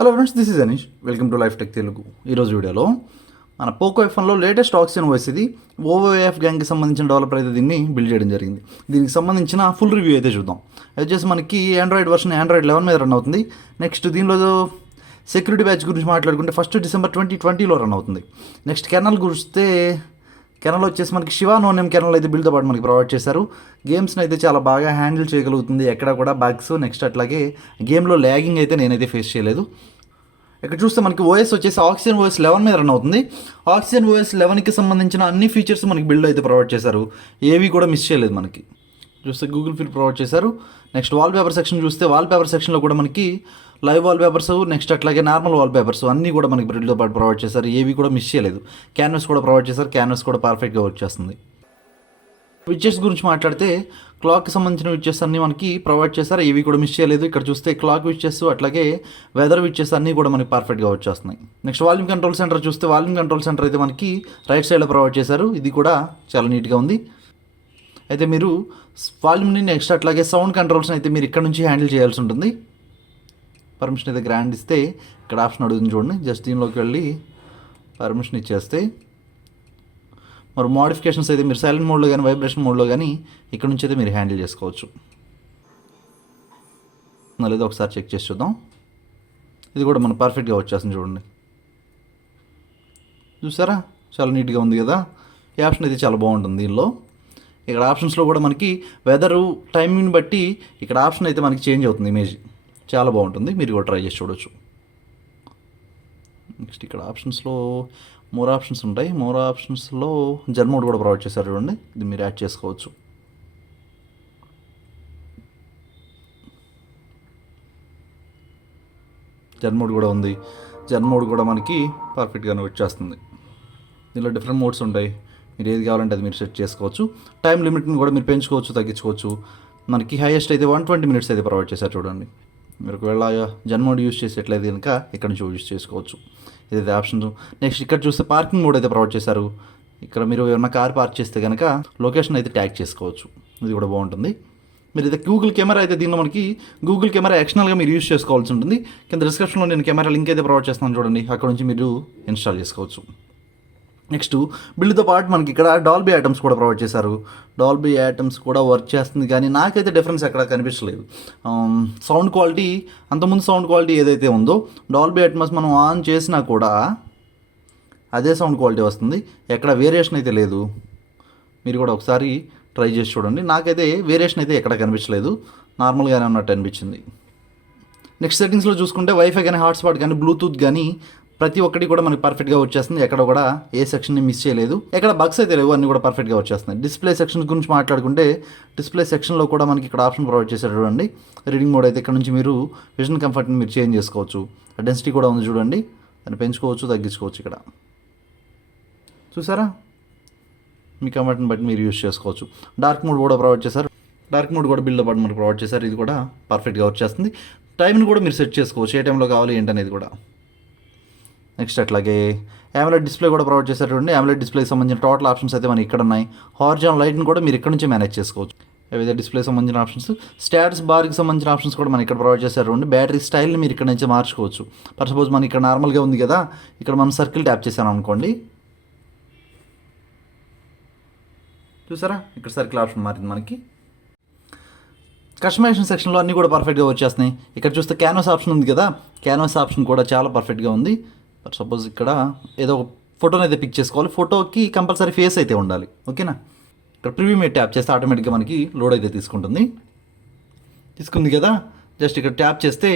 Hello friends, this is Anish. Welcome to life tech Telugu. ఈరోజు వీడియోలో మన పోకో F1లో లేటెస్ట్ ఆక్సిజన్ ఓఎస్ ఇది oofgang కి సంబంధించిన డెవలపర్ అయితే దీన్ని బిల్డ్ చేయడం జరిగింది. దీనికి సంబంధించిన ఫుల్ రివ్యూ అయితే చూద్దాం. అది వచ్చేసి మనకి ఆండ్రాయిడ్ వర్షన్ ఆండ్రాయిడ్ 11 మీద రన్ అవుతుంది. నెక్స్ట్ దీనిలో సెక్యూరిటీ బ్యాచ్ గురించి మాట్లాడుకుంటే 1 డిసెంబర్ 2020లో రన్ అవుతుంది. నెక్స్ట్ కెర్నల్ గురిస్తే కెర్నల్ వచ్చేసి మనకి శివా నోనేమ్ కెర్నల్ అయితే బిల్డ్తో పాటు మనకి ప్రొవైడ్ చేశారు. గేమ్స్ని అయితే చాలా బాగా హ్యాండిల్ చేయగలుగుతుంది, ఎక్కడ కూడా బగ్స్. నెక్స్ట్ అట్లాగే గేమ్లో ల్యాగింగ్ అయితే నేనైతే ఫేస్ చేయలేదు. ఇక్కడ చూస్తే మనకి ఓఎస్ వచ్చేసి ఆక్సిజన్ ఓఎస్ 11 మీద రన్ అవుతుంది. ఆక్సిజన్ ఓఎస్ 11కి సంబంధించిన అన్ని ఫీచర్స్ మనకి బిల్డ్ అయితే ప్రొవైడ్ చేశారు, ఏవి కూడా మిస్ చేయలేదు. మనకి చూస్తే గూగుల్ ఫిల్ ప్రొవైడ్ చేశారు. నెక్స్ట్ వాల్ పేపర్ సెక్షన్ చూస్తే వాల్ పేపర్ సెక్షన్లో కూడా మనకి లైవ్ వాల్ పేపర్స్, నెక్స్ట్ అట్లాగే నార్మల్ వాల్ పేపర్స్ అన్నీ కూడా మనకి బిల్డ్తో పాటు ప్రొవైడ్ చేశారు, ఏవి కూడా మిస్ చేయలేదు. క్యాన్వాస్ కూడా ప్రొవైడ్ చేశారు, క్యాన్వాస్ కూడా పర్ఫెక్ట్గా వర్క్ చేస్తుంది. విచెస్ గురించి మాట్లాడితే క్లాక్కి సంబంధించిన విచెస్ అన్నీ మనకి ప్రొవైడ్ చేస్తారు, ఏవి కూడా మిస్ చేయలేదు. ఇక్కడ చూస్తే క్లాక్ విచెస్ అట్లాగే వెదర్ విచెస్ అన్నీ కూడా మనకి పర్ఫెక్ట్గా వర్క్ చేస్తున్నాయి. నెక్స్ట్ వాల్యూమ్ కంట్రోల్ సెంటర్ చూస్తే వాల్యూమ్ కంట్రోల్ సెంటర్ అయితే మనకి రైట్ సైడ్లో ప్రొవైడ్ చేశారు, ఇది కూడా చాలా నీట్గా ఉంది. అయితే మీరు వాల్యూమ్ని నెక్స్ట్ అట్లాగే సౌండ్ కంట్రోల్స్ని అయితే మీరు ఇక్కడ నుంచి హ్యాండిల్ చేయాల్సి ఉంటుంది. పర్మిషన్ అయితే గ్రాండ్ ఇస్తే ఇక్కడ ఆప్షన్ అడుగుతుంది చూడండి, జస్ట్ దీనిలోకి వెళ్ళి పర్మిషన్ ఇచ్చేస్తే మరి మోడిఫికేషన్స్ అయితే మీరు సైలెంట్ మోడ్లో కానీ వైబ్రేషన్ మోడ్లో కానీ ఇక్కడ నుంచి అయితే మీరు హ్యాండిల్ చేసుకోవచ్చు. లేదా ఒకసారి చెక్ చేసి చూద్దాం. ఇది కూడా మనం పర్ఫెక్ట్గా వచ్చేస్తుంది చూడండి, చూసారా చాలా నీట్గా ఉంది కదా. ఈ ఆప్షన్ అయితే చాలా బాగుంటుంది దీనిలో. ఇక్కడ ఆప్షన్స్లో కూడా మనకి వెదరు టైమింగ్ని బట్టి ఇక్కడ ఆప్షన్ అయితే మనకి చేంజ్ అవుతుంది, ఇమేజ్ చాలా బాగుంటుంది, మీరు కూడా ట్రై చేసి చూడవచ్చు. నెక్స్ట్ ఇక్కడ ఆప్షన్స్లో మోర్ ఆప్షన్స్ ఉంటాయి, మోర్ ఆప్షన్స్లో జన్ మోడ్ కూడా ప్రొవైడ్ చేశారు చూడండి, ఇది మీరు యాడ్ చేసుకోవచ్చు. జన్ మోడ్ కూడా ఉంది, జన్ మోడ్ కూడా మనకి పర్ఫెక్ట్గానే వచ్చేస్తుంది. దీనిలో డిఫరెంట్ మోడ్స్ ఉంటాయి, మీరు ఏది కావాలంటే అది మీరు సెట్ చేసుకోవచ్చు. టైం లిమిట్ని కూడా మీరు పెంచుకోవచ్చు, తగ్గించుకోవచ్చు. మనకి హైయెస్ట్ అయితే 120 మినిట్స్ అయితే ప్రొవైడ్ చేశారు చూడండి. మీరు ఒకవేళ జన్ మోడ్ యూస్ చేసేట్లయితే కనుక ఇక్కడ నుంచి యూస్ చేసుకోవచ్చు, ఇదైతే ఆప్షన్. నెక్స్ట్ ఇక్కడ చూస్తే పార్కింగ్ మోడ్ అయితే ప్రొవైడ్ చేశారు. ఇక్కడ మీరు ఏమన్నా కార్ పార్క్ చేస్తే కనుక లొకేషన్ అయితే ట్యాగ్ చేసుకోవచ్చు, ఇది కూడా బాగుంటుంది. మీరు అయితే గూగుల్ కెమెరా అయితే దీనిలో మనకి గూగుల్ కెమెరా ఎక్స్టర్నల్గా మీరు యూస్ చేసుకోవాల్సి ఉంటుంది. కింద డిస్క్రిప్షన్లో నేను కెమెరా లింక్ అయితే ప్రొవైడ్ చేస్తున్నాను చూడండి, అక్కడ నుంచి మీరు ఇన్స్టాల్ చేసుకోవచ్చు. నెక్స్ట్ బిల్డ్తో పాటు మనకి ఇక్కడ డాల్బీ ఐటమ్స్ కూడా ప్రొవైడ్ చేశారు. డాల్బీ ఐటమ్స్ కూడా వర్క్ చేస్తుంది, కానీ నాకైతే డిఫరెన్స్ ఎక్కడ కనిపించలేదు. సౌండ్ క్వాలిటీ, అంతకుముందు సౌండ్ క్వాలిటీ ఏదైతే ఉందో డాల్బీ ఐటమ్స్ మనం ఆన్ చేసినా కూడా అదే సౌండ్ క్వాలిటీ వస్తుంది, ఎక్కడ వేరియేషన్ అయితే లేదు. మీరు కూడా ఒకసారి ట్రై చేసి చూడండి. నాకైతే వేరియేషన్ అయితే ఎక్కడ కనిపించలేదు, నార్మల్గానే ఉన్నట్టు అనిపించింది. నెక్స్ట్ సెట్టింగ్స్లో చూసుకుంటే వైఫై కానీ హాట్స్పాట్ కానీ బ్లూటూత్ కానీ ప్రతి ఒక్కటి కూడా మనకి పర్ఫెక్ట్గా వచ్చేస్తుంది, ఎక్కడ కూడా ఏ సెక్షన్ని మిస్ చేయలేదు, ఎక్కడ బగ్స్ అయితే లేవు, అన్నీ కూడా పర్ఫెక్ట్గా వచ్చేస్తున్నాయి. డిస్ప్లే సెక్షన్ గురించి మాట్లాడుకుంటే డిస్ప్లే సెక్షన్లో కూడా మనకి ఇక్కడ ఆప్షన్ ప్రొవైడ్ చేశారు చూడండి. రీడింగ్ మోడ్ అయితే ఇక్కడ నుంచి మీరు విజన్ కంఫర్ట్ని మీరు చేంజ్ చేసుకోవచ్చు. డెన్సిటీ కూడా ఉంది చూడండి, దాన్ని పెంచుకోవచ్చు, తగ్గించుకోవచ్చు. ఇక్కడ చూసారా, మీ కంఫర్ట్ని బట్టి మీరు యూస్ చేసుకోవచ్చు. డార్క్ మోడ్ కూడా ప్రొవైడ్ చేశారు, డార్క్ మోడ్ కూడా బిల్డ్ పాటు మనకు ప్రొవైడ్ చేశారు, ఇది కూడా పర్ఫెక్ట్గా వచ్చేస్తుంది. టైంని కూడా మీరు సెట్ చేసుకోవచ్చు, ఏ టైంలో కావాలి ఏంటనేది కూడా. నెక్స్ట్ అట్లాగే AMOLED డిస్ప్లే కూడా ప్రొవైడ్ చేశారు చూడండి. AMOLED డిస్ప్లేకి సంబంధించిన టోటల్ ఆప్షన్స్ అయితే మనకి ఇక్కడ ఉన్నాయి. హారిజాంటల్ లైట్ని కూడా మీరు ఇక్కడ నుంచి మేనేజ్ చేసుకోవచ్చు, ఏవైతే డిస్ప్లే సంబంధించిన ఆప్షన్స్. స్టాటస్ బార్కి సంబంధించిన ఆప్షన్స్ కూడా మనకి ఇక్కడ ప్రొవైడ్ చేశారు చూడండి. బ్యాటరీ స్టైల్ని మీరు ఇక్కడ నుంచి మార్చుకోవచ్చు. ఫర్ సపోజ్ మనకి ఇక్కడ నార్మల్గా ఉంది కదా, ఇక్కడ మనం సర్కిల్ ట్యాప్ చేశాను అనుకోండి, చూసారా ఇక్కడ సర్కిల్ ఆప్షన్ మారింది మనకి. కస్టమైజేషన్ సెక్షన్లో అన్నీ కూడా పర్ఫెక్ట్గా వచ్చేస్తున్నాయి. ఇక్కడ చూస్తే క్యాన్వాస్ ఆప్షన్ ఉంది కదా, క్యాన్వాస్ ఆప్షన్ కూడా చాలా పర్ఫెక్ట్గా ఉంది. సపోజ్ ఇక్కడ ఏదో ఒక ఫోటోని అయితే పిక్ చేసుకోవాలి, ఫోటోకి కంపల్సరీ ఫేస్ అయితే ఉండాలి, ఓకేనా. ఇక్కడ ప్రివ్యూ మీద ట్యాప్ చేస్తే ఆటోమేటిక్గా మనకి లోడ్ అయితే తీసుకుంది కదా. జస్ట్ ఇక్కడ ట్యాప్ చేస్తే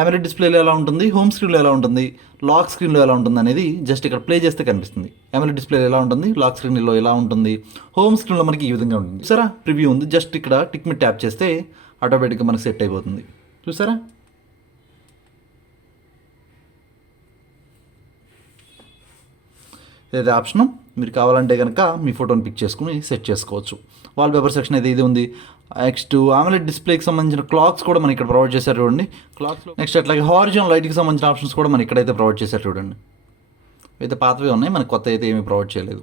AMOLED డిస్ప్లేలో ఎలా ఉంటుంది, హోమ్ స్క్రీన్లో ఎలా ఉంటుంది, లాక్ స్క్రీన్లో ఎలా ఉంటుంది అనేది జస్ట్ ఇక్కడ ప్లే చేస్తే కనిపిస్తుంది. AMOLED డిస్ప్లేలో ఎలా ఉంటుంది, లాక్ స్క్రీన్లో ఎలా ఉంటుంది, హోమ్ స్క్రీన్లో మనకి ఈ విధంగా ఉంటుంది. చూసారా ప్రివ్యూ ఉంది, జస్ట్ ఇక్కడ టిక్ మీద ట్యాప్ చేస్తే ఆటోమేటిక్గా మనకి సెట్ అయిపోతుంది. చూసారా ఏదైతే ఆప్షన్ మీరు కావాలంటే కనుక మీ ఫోటోని పిక్ చేసుకుని సెట్ చేసుకోవచ్చు. వాల్ పేపర్ సెక్షన్ అయితే ఇది ఉంది. నెక్స్ట్ AMOLED డిస్ప్లేకి సంబంధించిన క్లాక్స్ కూడా మనకి ఇక్కడ ప్రొవైడ్ చేశారు చూడండి. క్లాక్స్ నెక్స్ట్ అట్లాగే హారిజాంటల్ లైట్కి సంబంధించిన ఆప్షన్స్ కూడా మనకి ఇక్కడైతే ప్రొవైడ్ చేశారు చూడండి. అయితే పాతవే ఉన్నాయి, మనకి కొత్త అయితే ఏమీ ప్రొవైడ్ చేయలేదు.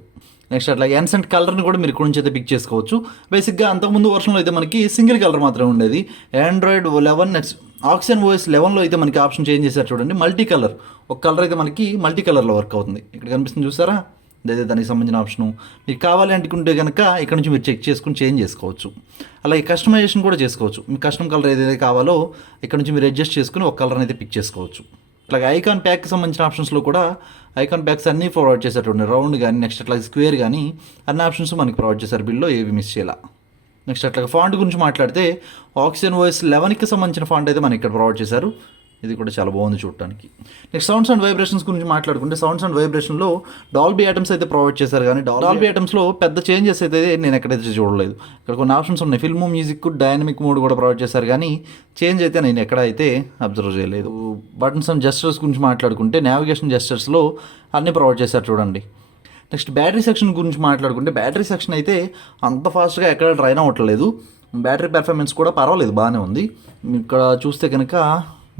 నెక్స్ట్ అట్లాగే ఎన్సెంట్ కలర్ని కూడా మీరు ఇక్కడ నుంచి అయితే పిక్ చేసుకోవచ్చు. బేసిక్గా అంతకుముందు వర్షన్లో అయితే మనకి సింగిల్ కలర్ మాత్రమే ఉండేది. ఆండ్రాయిడ్ 11 నెక్స్ట్ ఆక్సిజన్ ఓఎస్ 11లో అయితే మనకి ఆప్షన్ చేంజ్ చేశారు చూడండి, మల్టీ కలర్. ఒక కలర్ అయితే మనకి మల్టీ కలర్లో వర్క్ అవుతుంది. ఇక్కడ కనిపిస్తుంది చూసారా, ఇదైతే దానికి సంబంధించిన ఆప్షను. మీకు కావాలి అనుకుంటే కనుక ఇక్కడ నుంచి మీరు చెక్ చేసుకుని చేంజ్ చేసుకోవచ్చు. అలాగే కస్టమైజేషన్ కూడా చేసుకోవచ్చు. మీకు కస్టమ్ కలర్ ఏదైతే కావాలో ఇక్కడ నుంచి మీరు అడ్జస్ట్ చేసుకుని ఒక కలర్ అయితే పిక్ చేసుకోవచ్చు. అట్లాగే ఐకాన్ ప్యాక్కి సంబంధించిన ఆప్షన్స్లో కూడా ఐకాన్ ప్యాక్స్ అన్నీ ప్రొవైడ్ చేశారు చూడండి. రౌండ్ కానీ, నెక్స్ట్ అట్లాగే స్క్వేర్ కానీ అన్ని ఆప్షన్స్ మనకి ప్రొవైడ్ చేశారు బిల్లో, ఏవి మిస్ చేయాల. నెక్స్ట్ అట్లాగే ఫాంట్ గురించి మాట్లాడితే ఆక్సిజన్ ఓఎస్ 11కి సంబంధించిన ఫాంట్ అయితే మనకి ఇక్కడ ప్రొవైడ్ చేశారు. ఇది కూడా చాలా బాగుంది చూడటానికి. నెక్స్ట్ సౌండ్స్ అండ్ వైబ్రేషన్స్ గురించి మాట్లాడుకుంటే సౌండ్స్ అండ్ వైబ్రేషన్లో డాల్బీ ఐటమ్స్ అయితే ప్రొవైడ్ చేశారు, కానీ డాల్బీ ఐటమ్స్లో పెద్ద చేంజెస్ అయితే నేను ఎక్కడైతే చూడలేదు. ఇక్కడ కొన్ని ఆప్షన్స్ ఉన్నాయి, ఫిల్మ్ మ్యూజిక్, డైనమిక్ మోడ్ కూడా ప్రొవైడ్ చేశారు, కానీ చేంజ్ అయితే నేను ఎక్కడైతే అబ్జర్వ్ చేయలేదు. బటన్స్ అండ్ జెస్టర్స్ గురించి మాట్లాడుకుంటే నావిగేషన్ జెస్టర్స్లో అన్నీ ప్రొవైడ్ చేశారు చూడండి. నెక్స్ట్ బ్యాటరీ సెక్షన్ గురించి మాట్లాడుకుంటే బ్యాటరీ సెక్షన్ అయితే అంత ఫాస్ట్గా ఎక్కడ డ్రైన్ అవ్వట్లేదు. బ్యాటరీ పెర్ఫార్మెన్స్ కూడా పర్వాలేదు, బాగానే ఉంది. ఇక్కడ చూస్తే కనుక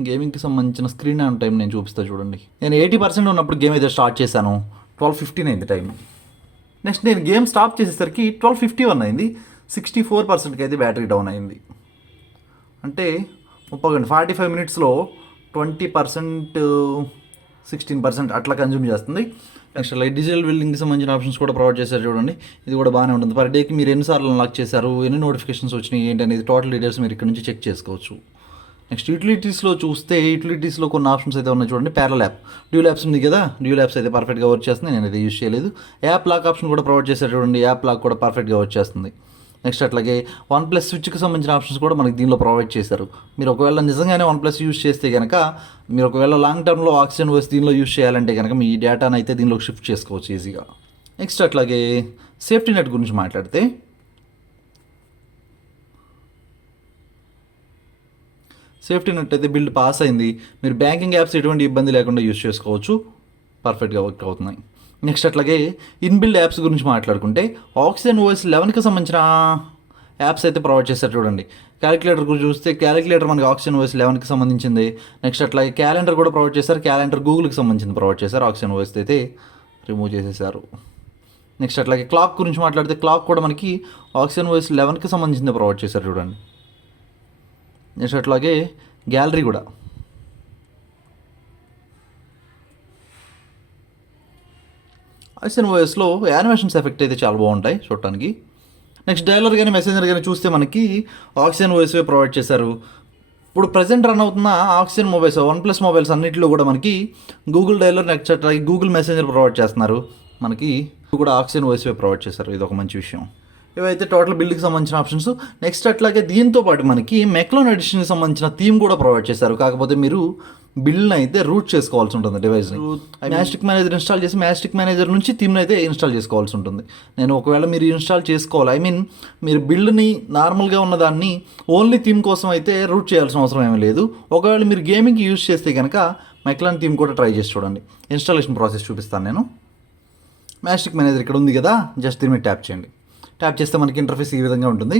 గేమింగ్కి సంబంధించిన స్క్రీన్ ఆన్ టైం నేను చూపిస్తాను చూడండి. నేను 80% ఉన్నప్పుడు గేమ్ అయితే స్టార్ట్ చేశాను, 12:15 అయింది టైం. నెక్స్ట్ నేను గేమ్ స్టాప్ చేసేసరికి 12:51 అయింది, 64%కి అయితే బ్యాటరీ డౌన్ అయింది. అంటే 45 మినిట్స్లో 20%, 16% అట్లా కన్జ్యూమ్ చేస్తుంది. నెక్స్ట్ లైక్ డిజిటల్ బిల్డింగ్కి సంబంధించిన ఆప్షన్స్ కూడా ప్రొవైడ్ చేశారు చూడండి. ఇది కూడా బాగానే ఉంటుంది. పర్ డేకి మీరు ఎన్నిసార్లు అన్లాక్ చేశారు, ఎన్ని నోటిఫికేషన్స్ వచ్చినాయి ఏంటి అనేది టోటల్ డీటెయిల్స్ మీరు ఇక్కడ నుంచి చెక్ చేసుకోవచ్చు. నెక్స్ట్ యూటిలిటీస్లో చూస్తే యూటిలిటీస్లో కొన్ని ఆప్షన్స్ అయితే ఉన్నాయి చూడండి. ప్యారల్ యాప్, డ్యూల్ యాప్స్ ఉంది కదా, డ్యూల్ యాప్స్ అయితే పర్ఫెక్ట్గా వర్క్ చేస్తుంది, నేను అయితే యూజ్ చేయలేదు. యాప్ లాక్ ఆప్షన్ కూడా ప్రొవైడ్ చేశారు చూడండి, యాప్ లాక్ కూడా పర్ఫెక్ట్గా వర్క్ చేస్తుంది. నెక్స్ట్ అట్లాగే OnePlus స్విచ్కి సంబంధించిన ఆప్షన్స్ కూడా మనకి దీనిలో ప్రొవైడ్ చేశారు. మీరు ఒకవేళ నిజంగానే OnePlus యూజ్ చేస్తే కనుక, మీరు ఒకవేళ లాంగ్ టర్మ్లో ఆక్సిజన్ ఓఎస్ దీనిలో యూజ్ చేయాలంటే కనుక మీ డేటాను అయితే దీనిలోకి షిఫ్ట్ చేసుకోవచ్చు ఈజీగా. నెక్స్ట్ అట్లాగే సేఫ్టీ నెట్ గురించి మాట్లాడితే సేఫ్టీ నెట్ అయితే బిల్డ్ పాస్ అయింది. మీరు బ్యాంకింగ్ యాప్స్ ఎటువంటి ఇబ్బంది లేకుండా యూజ్ చేసుకోవచ్చు, పర్ఫెక్ట్గా వర్క్ అవుతున్నాయి. నెక్స్ట్ అట్లాగే ఇన్బిల్డ్ యాప్స్ గురించి మాట్లాడుకుంటే ఆక్సిజన్ ఓఎస్ 11కి సంబంధించిన యాప్స్ అయితే ప్రొవైడ్ చేశారు చూడండి. క్యాలిక్యులేటర్ గురించి చూస్తే క్యాలిక్యులేటర్ మనకి ఆక్సిజన్ ఓఎస్ 11కి సంబంధించింది. నెక్స్ట్ అట్లాగే క్యాలెండర్ కూడా ప్రొవైడ్ చేశారు, క్యాలెండర్ గూగుల్కి సంబంధించింది ప్రొవైడ్ చేశారు, ఆక్సిజన్ ఓఎస్ అయితే రిమూవ్ చేసేసారు. నెక్స్ట్ అట్లాగే క్లాక్ గురించి మాట్లాడితే క్లాక్ కూడా మనకి ఆక్సిజన్ ఓఎస్ 11కి సంబంధించింది ప్రొవైడ్ చేశారు చూడండి. నెక్స్ట్ అట్లాగే గ్యాలరీ కూడా ఆక్సిజన్ ఓఎస్లో యానిమేషన్స్ ఎఫెక్ట్ అయితే చాలా బాగుంటాయి చూడటానికి. నెక్స్ట్ డైలర్ కానీ మెసెంజర్ కానీ చూస్తే మనకి ఆక్సిజన్ ఓఎస్వే ప్రొవైడ్ చేశారు. ఇప్పుడు ప్రజెంట్ రన్ అవుతున్న ఆక్సిజన్ మొబైల్స్, OnePlus మొబైల్స్ అన్నింటిలో కూడా మనకి గూగుల్ డైలర్, నెక్స్ట్ అట్లాగే గూగుల్ మెసెంజర్ ప్రొవైడ్ చేస్తున్నారు. మనకి కూడా ఆక్సిజన్ ఓఎస్వే ప్రొవైడ్ చేశారు, ఇది ఒక మంచి విషయం. ఇవైతే టోటల్ బిల్డ్కి సంబంధించిన ఆప్షన్స్. నెక్స్ట్ అట్లాగే దీంతో పాటు మనకి మెక్లాన్ ఎడిషన్కి సంబంధించిన థీమ్ కూడా ప్రొవైడ్ చేశారు. కాకపోతే మీరు బిల్డ్ని అయితే రూట్ చేసుకోవాల్సి ఉంటుంది డివైస్ని. మ్యాజిక్ మేనేజర్ ఇన్స్టాల్ చేసి మ్యాజిక్ మేనేజర్ నుంచి థీమ్ని అయితే ఇన్స్టాల్ చేసుకోవాల్సి ఉంటుంది. నేను ఒకవేళ మీరు ఇన్స్టాల్ చేసుకోవాలి, మీరు బిల్డ్ని నార్మల్గా ఉన్నదాన్ని ఓన్లీ థీమ్ కోసం అయితే రూట్ చేయాల్సిన అవసరం ఏమీ లేదు. ఒకవేళ మీరు గేమింగ్కి యూజ్ చేస్తే కనుక మెక్లాన్ థీమ్ కూడా ట్రై చేసి చూడండి. ఇన్స్టాలేషన్ ప్రాసెస్ చూపిస్తాను నేను. మ్యాజిక్ మేనేజర్ ఇక్కడ ఉంది కదా, జస్ట్ దీని మీద ట్యాప్ చేయండి. ట్యాప్ చేస్తే మనకి ఇంటర్ఫేస్ ఈ విధంగా ఉంటుంది.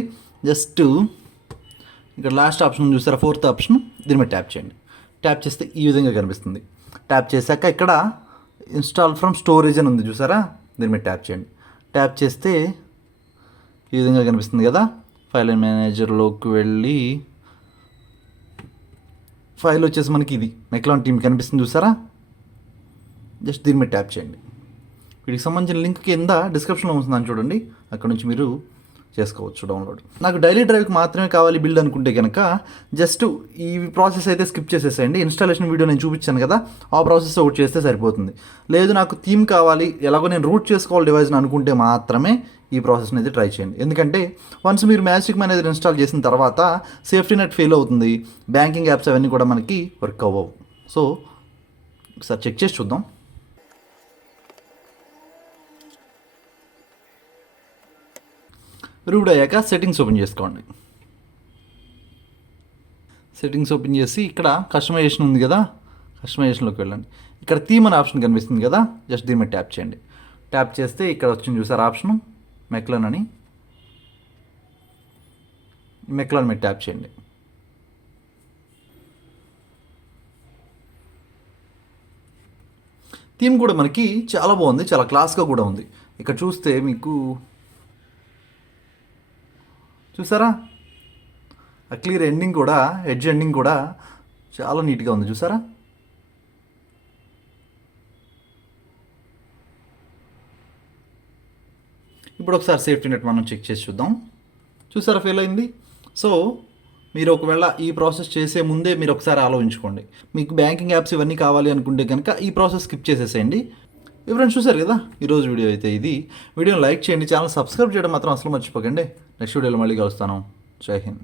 జస్ట్ ఇక్కడ లాస్ట్ ఆప్షన్ చూసారా, 4th ఆప్షన్, దీని మీద ట్యాప్ చేయండి. ట్యాప్ చేస్తే ఈ విధంగా కనిపిస్తుంది. ట్యాప్ చేశాక ఇక్కడ ఇన్స్టాల్ ఫ్రమ్ స్టోరేజ్ అని ఉంది చూసారా, దీని మీద ట్యాప్ చేయండి. ట్యాప్ చేస్తే ఈ విధంగా కనిపిస్తుంది కదా. ఫైల్ మేనేజర్లోకి వెళ్ళి ఫైల్ వచ్చేసి మనకి ఇది మెక్లాన్ టీమ్ కనిపిస్తుంది చూసారా, జస్ట్ దీని మీద ట్యాప్ చేయండి. వీటికి సంబంధించిన లింక్ కింద డిస్క్రిప్షన్లో ఉంటుందని చూడండి, అక్కడ నుంచి మీరు చేసుకోవచ్చు డౌన్లోడ్. నాకు డైలీ డ్రైవ్కి మాత్రమే కావాలి బిల్డ్ అనుకుంటే కనుక జస్ట్ ఈ ప్రాసెస్ అయితే స్కిప్ చేసేసేయండి. ఇన్స్టాలేషన్ వీడియో నేను చూపించాను కదా, ఆ ప్రాసెస్ ఒకటి చేస్తే సరిపోతుంది. లేదు నాకు థీమ్ కావాలి, ఎలాగో నేను రూట్ చేసుకోవాలి డివైస్ని అనుకుంటే మాత్రమే ఈ ప్రాసెస్ని అయితే ట్రై చేయండి. ఎందుకంటే వన్స్ మీరు మ్యాజిక్ మేనేజర్ ఇన్స్టాల్ చేసిన తర్వాత సేఫ్టీ నెట్ ఫెయిల్ అవుతుంది, బ్యాంకింగ్ యాప్స్ అవన్నీ కూడా మనకి వర్క్ అవ్వవు. సో ఒకసారి చెక్ చేసి చూద్దాం. రూట్ అయ్యాక సెట్టింగ్స్ ఓపెన్ చేసుకోండి. సెట్టింగ్స్ ఓపెన్ చేసి ఇక్కడ కస్టమైజేషన్ ఉంది కదా, కస్టమైజేషన్లోకి వెళ్ళండి. ఇక్కడ థీమ్ అనే ఆప్షన్ కనిపిస్తుంది కదా, జస్ట్ దీని మీద ట్యాప్ చేయండి. ట్యాప్ చేస్తే ఇక్కడ వచ్చింది చూసారు ఆప్షను మెక్లాన్ అని, మెక్లాన్ మీద ట్యాప్ చేయండి. థీమ్ కూడా మనకి చాలా బాగుంది, చాలా క్లాస్గా కూడా ఉంది. ఇక్కడ చూస్తే మీకు చూసారా, ఆ క్లియర్ ఎండింగ్ కూడా, ఎడ్జ్ ఎండింగ్ కూడా చాలా నీట్గా ఉంది చూసారా. ఇప్పుడు ఒకసారి సేఫ్టీ నెట్ మనం చెక్ చేసి చూద్దాం. చూసారా ఫెయిల్ అయింది. సో మీరు ఒకవేళ ఈ ప్రాసెస్ చేసే ముందే మీరు ఒకసారి ఆలోచించుకోండి. మీకు బ్యాంకింగ్ యాప్స్ ఇవన్నీ కావాలి అనుకుంటే కనుక ఈ ప్రాసెస్ స్కిప్ చేసేసేయండి. ఫ్రెండ్స్ చూసారు కదా ఈరోజు వీడియో అయితే ఇది. వీడియోని లైక్ చేయండి, ఛానల్ సబ్స్క్రైబ్ చేయడం మాత్రం అసలు మర్చిపోకండి. నెక్స్ట్ వీడియోలో మళ్ళీ కలుస్తాను. జై హింద్.